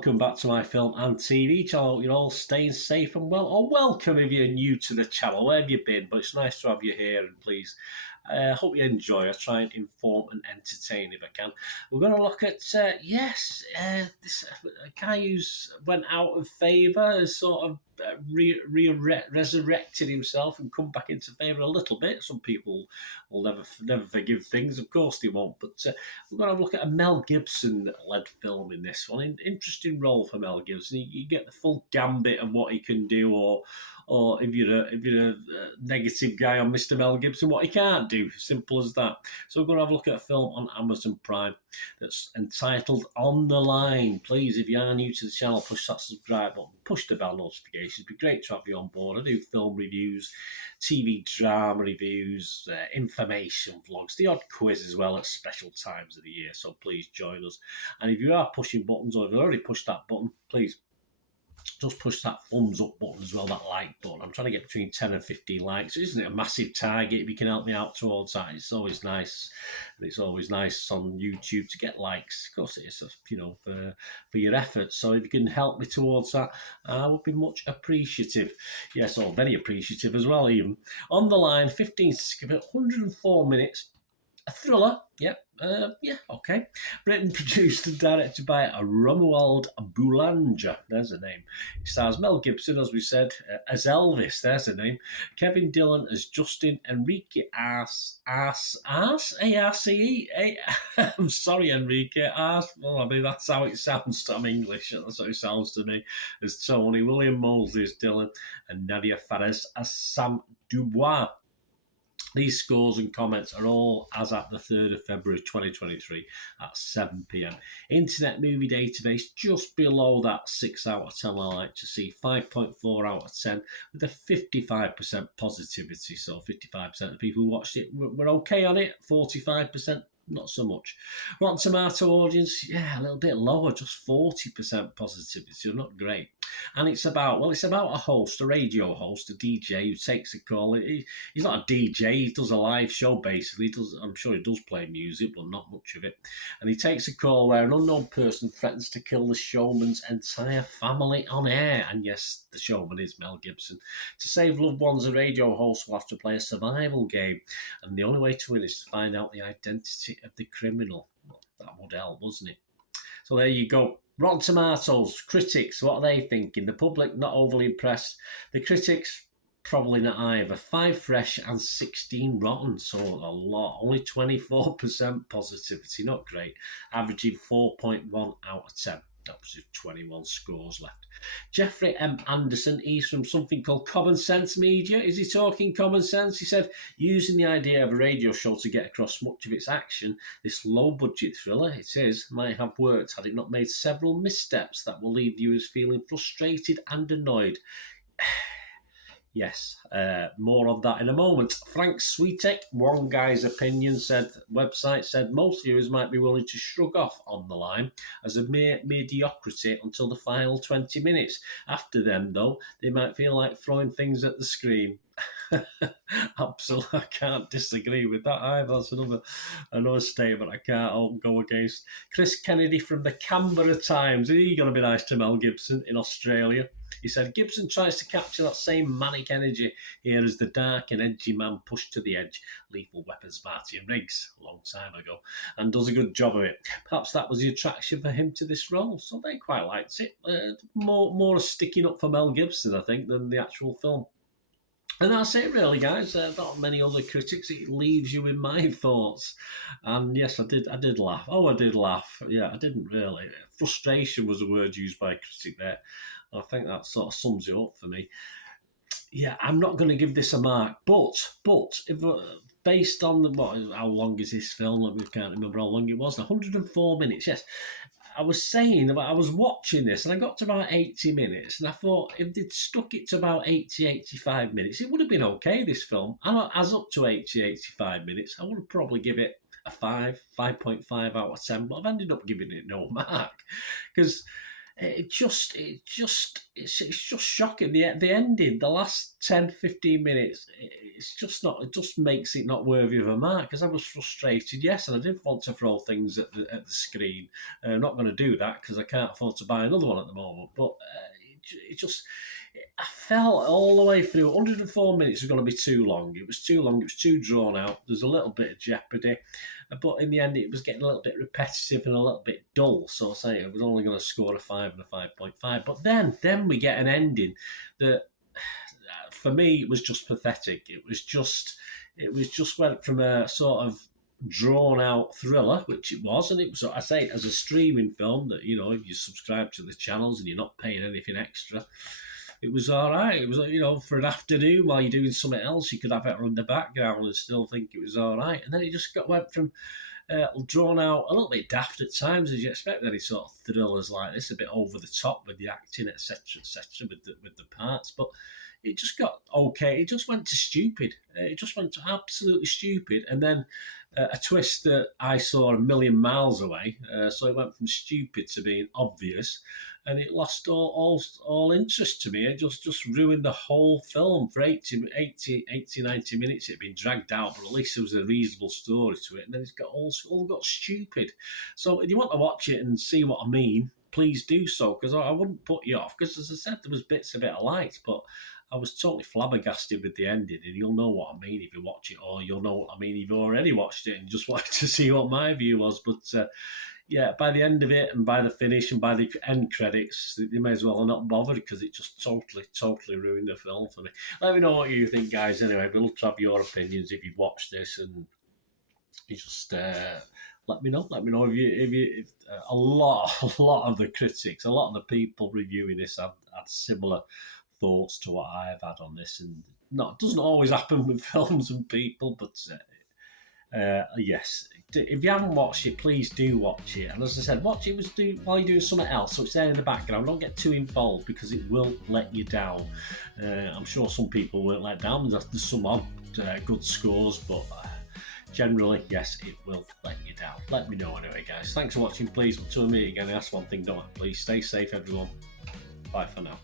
welcome back to my film and TV channel. You're all staying safe and well, or welcome if you're new to the channel. Where have you been? But it's nice to have you here, and please, I hope you enjoy. I try and inform and entertain if I can. We're going to look at, this guy who's went out of favour has sort of resurrected himself and come back into favour a little bit. Some people will never forgive things, of course they won't. But we're going to have a look at a Mel Gibson-led film in this one. Interesting role for Mel Gibson. You get the full gambit of what he can do, or if you're a negative guy on Mr. Mel Gibson, what he can't do. Simple as that. So we're going to have a look at a film on Amazon Prime that's entitled On the Line. Please, if you are new to the channel, push that subscribe button, push the bell notifications. It'd be great to have you on board. I do film reviews, TV drama reviews, information vlogs, the odd quiz as well at special times of the year. So please join us. And if you are pushing buttons, or if you've already pushed that button, please just push that thumbs up button as well, that like button. I'm trying to get between 10 and 15 likes. Isn't it a massive target? If you can help me out towards that, it's always nice. And it's always nice on YouTube to get likes. Of course it is, for your efforts. So if you can help me towards that, I would be much appreciative. Yes, or very appreciative as well, even. On the Line, 104 minutes. A thriller, okay. Written, produced and directed by Romuald Boulanger. There's a name. It stars Mel Gibson, as we said, as Elvis. There's a name. Kevin Dillon as Justin. Enrique Arce. A-R-C-E. I'm sorry, Enrique Arce. Well, I mean, that's how it sounds to me. English. That's how it sounds to me. As Tony. William Moseley as Dillon. And Nadia Fares as Sam Dubois. These scores and comments are all as at the 3rd of February 2023 at 7 p.m. Internet Movie Database just below that 6 out of 10 I like to see, 5.4 out of 10 with a 55% positivity. So 55% of the people who watched it were okay on it, 45% not so much. Rotten Tomato audience, a little bit lower, just 40% positivity, not great. And it's about a host, a radio host, a DJ who takes a call. He's not a DJ, he does a live show basically. I'm sure he does play music, but not much of it. And he takes a call where an unknown person threatens to kill the showman's entire family on air. And yes, the showman is Mel Gibson. To save loved ones, a radio host will have to play a survival game. And the only way to win is to find out the identity of the criminal. Well, that would help, wouldn't it? So there you go. Rotten Tomatoes, critics, what are they thinking? The public, not overly impressed. The critics, probably not either. 5 fresh and 16 rotten, so a lot. Only 24% positivity, not great. Averaging 4.1 out of 10. That was 21 scores left. Jeffrey M. Anderson, he's from something called Common Sense Media. Is he talking common sense? He said, using the idea of a radio show to get across much of its action, this low-budget thriller, it is, might have worked had it not made several missteps that will leave viewers feeling frustrated and annoyed. Yes, more on that in a moment. Frank Switek, one guy's opinion, website said most viewers might be willing to shrug off On the Line as a mere mediocrity until the final 20 minutes. After them, though, they might feel like throwing things at the screen. Absolutely, I can't disagree with that either. That's another statement I can't go against. Chris Kennedy from the Canberra Times. Are you going to be nice to Mel Gibson in Australia? He said, Gibson tries to capture that same manic energy here as the dark and edgy man pushed to the edge. Lethal Weapons Martin Riggs, a long time ago, and does a good job of it. Perhaps that was the attraction for him to this role, so they quite liked it. More sticking up for Mel Gibson, I think, than the actual film. And that's it really, guys. Not many other critics. It leaves you in my thoughts. And yes, I did laugh. Oh, I did laugh. Yeah, I didn't really. Frustration was a word used by a critic there. I think that sort of sums it up for me. Yeah, I'm not going to give this a mark, but if based on how long is this film? We can't remember how long it was. 104 minutes. Yes. I was saying about I was watching this and I got to about 80 minutes and I thought if they'd stuck it to about 85 minutes, it would have been okay, this film. And as up to 85 minutes, I would have probably give it a 5.5 out of 10, but I've ended up giving it no mark because it's just shocking. The ending, the last 10, 15 minutes, it's just not. It just makes it not worthy of a mark. Because I was frustrated, yes, and I did want to throw things at the screen. I'm not going to do that because I can't afford to buy another one at the moment. But it just. I felt all the way through 104 minutes was going to be too long. It was too long. It was too drawn out. There's a little bit of jeopardy, but in the end, it was getting a little bit repetitive and a little bit dull. So I say it was only going to score a 5 and a 5.5. But then we get an ending that, for me, it was just pathetic. It was just went from a sort of drawn out thriller, which it was, and it was, I say, as a streaming film that, if you subscribe to the channels and you're not paying anything extra, it was all right. It was, for an afternoon while you're doing something else, you could have it on the background and still think it was all right. And then it just went from drawn out, a little bit daft at times, as you expect any sort of thrillers like this, a bit over the top with the acting, etc., etc., with the parts. But it just got okay. It just went to stupid. It just went to absolutely stupid. And then a twist that I saw a million miles away. So it went from stupid to being obvious, and it lost all interest to me. It just ruined the whole film for 80, 90 minutes. It had been dragged out, but at least there was a reasonable story to it. And then it's got all got stupid. So if you want to watch it and see what I mean, please do so, because I wouldn't put you off. Because as I said, there was bits of it I liked, but I was totally flabbergasted with the ending, and you'll know what I mean if you watch it, or you'll know what I mean if you've already watched it and just wanted to see what my view was. But yeah, by the end of it, and by the finish, and by the end credits, you may as well have not bothered, because it just totally ruined the film for me. Let me know what you think, guys. Anyway, we'll love to have your opinions if you've watched this, and you just let me know. Let me know if a lot of the critics, a lot of the people reviewing this had similar thoughts to what I've had on this, and it doesn't always happen with films and people, but yes, if you haven't watched it, please do watch it. And as I said, watch it while you're doing something else, so it's there in the background. Don't get too involved, because it will let you down. I'm sure some people weren't let down. There's some odd good scores, but generally, yes, it will let you down. Let me know anyway, guys. Thanks for watching. Please, until we meet again, that's one thing, don't I? Please stay safe, everyone. Bye for now.